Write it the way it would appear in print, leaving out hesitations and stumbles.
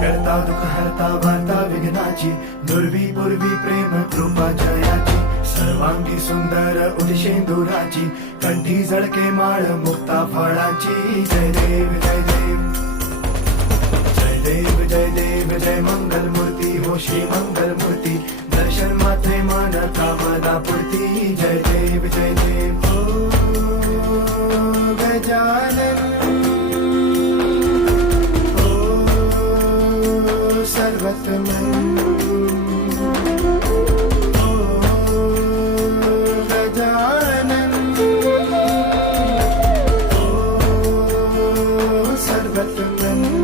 करता दुःख हरता वार्ता विघ्नाची, दुर्वी पूर्वी प्रेम कृपा जयाची, सर्वांगी सुंदर उदिशेंदुराची, कंठी झळके माळ मुक्ता फळाची. जय देव जय देव जय देव जय देव जय मंगल मूर्ती हो श्री मंगल मूर्ती, दर्शन मात्रे मन कामना पूर्ती. जय देव जय देव ओ गजानन सर्वतमन ओ गजानन ओ सर्वतमन.